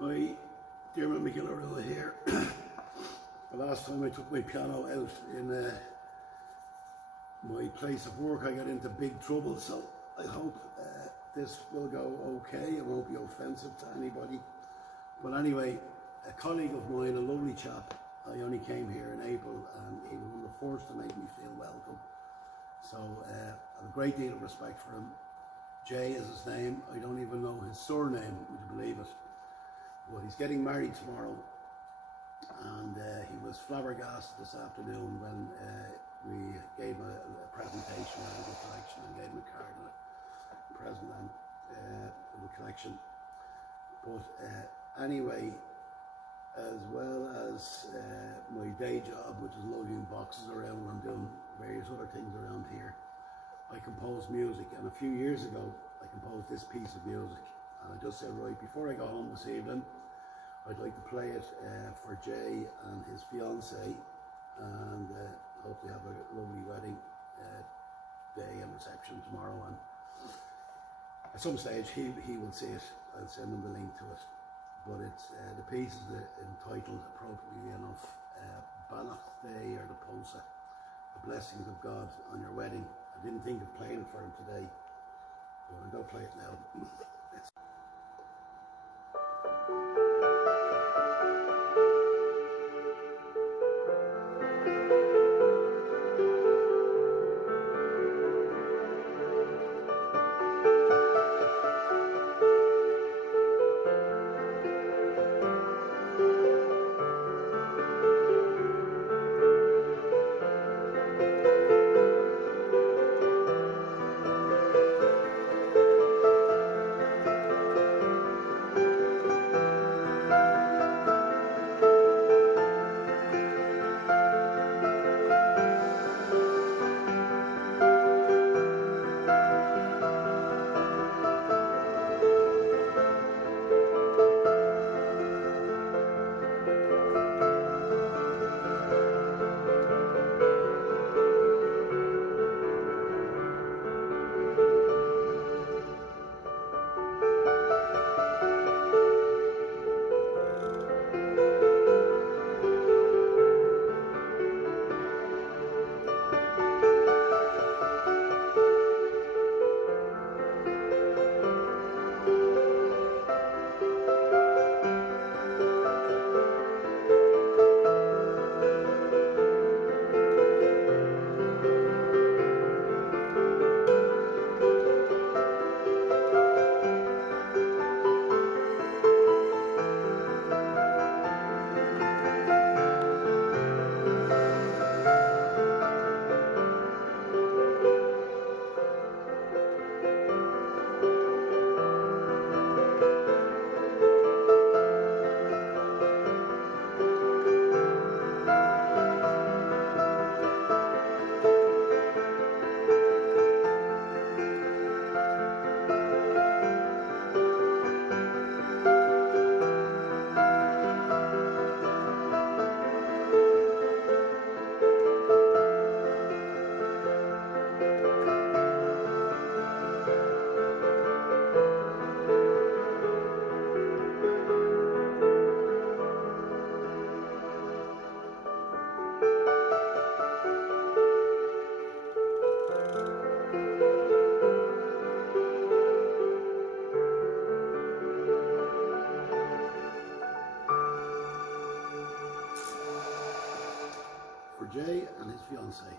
Hi, Diarmuid here. The last time I took my piano out in my place of work, I got into big trouble, so I hope this will go okay. It won't be offensive to anybody. But anyway, a colleague of mine, a lovely chap, I only came here in April, and he was one of the first to make me feel welcome. So I have a great deal of respect for him. Jay is his name. I don't even know his surname, would you believe it? But he's getting married tomorrow, and he was flabbergasted this afternoon when we gave him a presentation around the collection and gave him a card and a present and the collection. But anyway, as well as my day job, which is loading boxes around and doing various other things around here, I compose music, and a few years ago I composed this piece of music. And I just said, right, before I go home this evening, I'd like to play it for Jay and his fiancè, and hope they have a lovely wedding day and reception tomorrow. And at some stage he will see it. I'll send him the link to it. But it's the piece is entitled, appropriately enough, Beannacht Dé, or the Pósadh, the blessings of God on your wedding. I didn't think of playing it for him today, but I'm going to play it now. For Jay and his fiancée.